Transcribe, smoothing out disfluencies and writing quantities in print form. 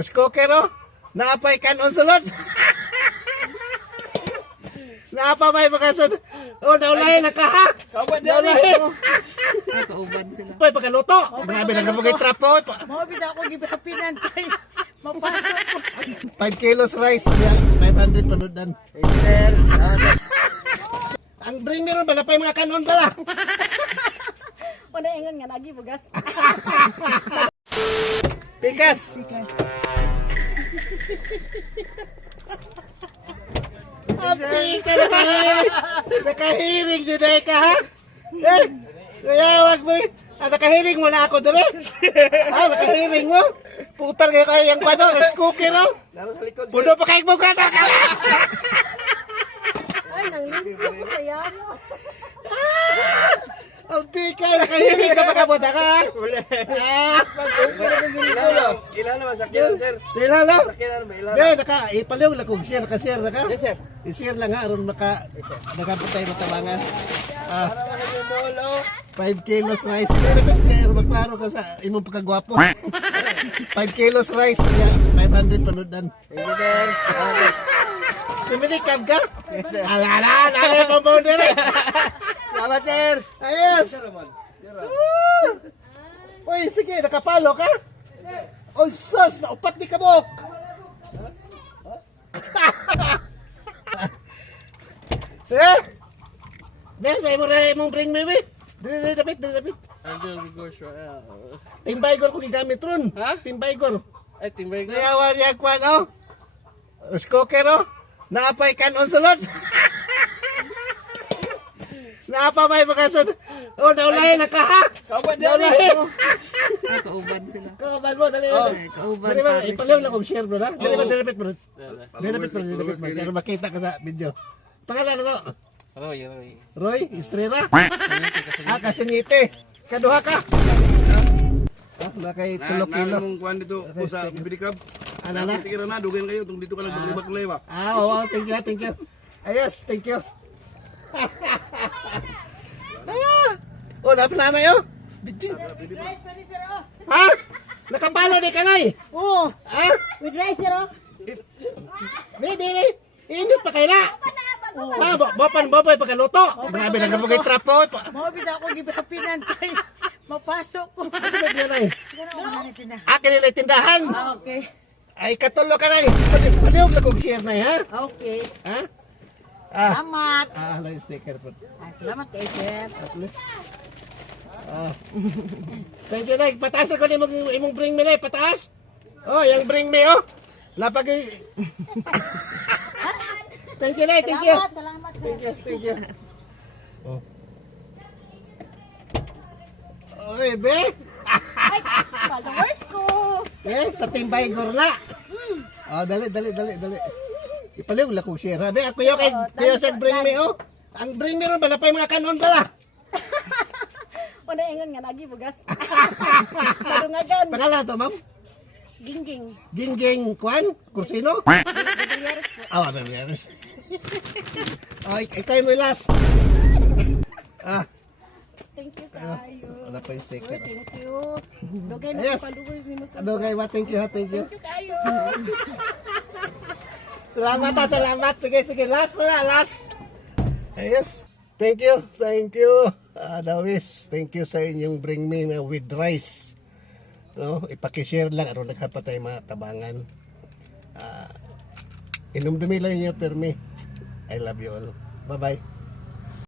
Skoker oh. Naapay kanon sulod. Naapa may makasun. Oh, naulay na ka ha. Kauban Naulay. Kauban sila. Poy pagkaluto. Grabe lang namugay trapo. Mga bida ako gibisapinan kay mapasok ko. 5 kilos rice. Yan, 500 panudan. Sir. Ang bring meron ba na pa yung mga kanon pala? Una ingon nga lagi bugas. Pikas. Abdi ka nakahiring. Nakahiring dyan ay ka ha? Eh, kaya wag mo eh. Nakahiring mo na ako dali. Ha, nakahiring mo. Putar kayo kayo yung kwado. Let's cook it oh. Puno pa kayo bukas ha ka. Ay, nang limpo ko sa yano. Abdi ka, nakahiring ka makabuta ka ha? Ilan naman sakyan, sir? Dila no? Sakyan ba ilan? Be, ipaliw lang kung share, naka-share na ka? Yes, sir. I-share lang ha, aron nakaputay na tabangan. Ah, Para yung bolo. 5 kilos rice. Dapat kayo magklaro ka sa imong pagkagwapo. 5 kilos rice. Yeah, 500 panudan. Thank you, sir. Tumilikab ka? Alala, nanay mo mo dire. Salamat, sir. Ayos. Uy, sige, nakapalo ka? Oy, sus, naupat ni kabok. Sige. Besa, imong bring me, Dili dapit. Timbaygor ko gigamit ron. Ha? Timbaygor. Ay, timbay ko. Kaya wala kwan oh. Skoker oh. Naapay kanon sulod. Naapa may makasun. Oh, naulay na ka ha. Kauban Naulay. Kauban sila. Kauban mo, dali. Kauban. Dali ba, ipaliw lang kong share bro na. Dali ba, dali bro. Pero makita ka sa video. Pangalan na to? Roy. Roy Estrella. Kasingiti. Kaduha ka. Nakay 3 kilo. Mong kuhan dito po sa Bidikab. Ano na? Tira na, dugan kayo. Itong dito ka lang maglibak-liba. Oo, thank you. Ayos, thank you. Oh, napilana yun? Rice pa ni sir oh. Ha? Nakapalo ni kanay? Oo, Ha? with rice sir oh. Baby, init pa kayo na. Ha, bapan pagkaluto. Grabe lang namugay trapo. Mga bida ako gibisapinan kay mapasok ko. Ano ba yun ay? Gano'n ako na. Akin nila tindahan. Ah, okay. Ay, katulo ka na eh. Paliwag lang kong share na eh, ha? Okay. Ha? Ah, Salamat. lang yung sticker po. Salamat kay sir. Ah. Thank you, Nay. Pataas ako ni imong bring me, Nay. Pataas. Oh, yung bring me, oh. Lapag Thank you, Nay. Thank you. Salamat. Thank you. Oh. Oy, be. Followers ko. Sa Timbaygor na. Oh, dali. Ipaliw lang kong share. Be, ako yung kaya sa bring me, oh. Ang bring me ron, bala pa yung mga kanon pala. Una ingon nga lagi bugas. Kadungagan. Pangalan to, ma'am? Gingging. Gingging Kwan? Kursino? Gutierrez po. Ah, Berberes. Oh, ikaw mo last. Ah, Thank you tayo. wala pa yung sticker. Thank you. Dugay na Yes. followers ni mo. Ano guys, thank you. Thank you kayo. Salamat. Sige, last. Yes. Thank you. Dawis, thank you sa inyong bring me with rice. No, ipaki-share lang aron nagkapatay mga tabangan. Inumdumi lang niyo permi. I love you all. Bye-bye.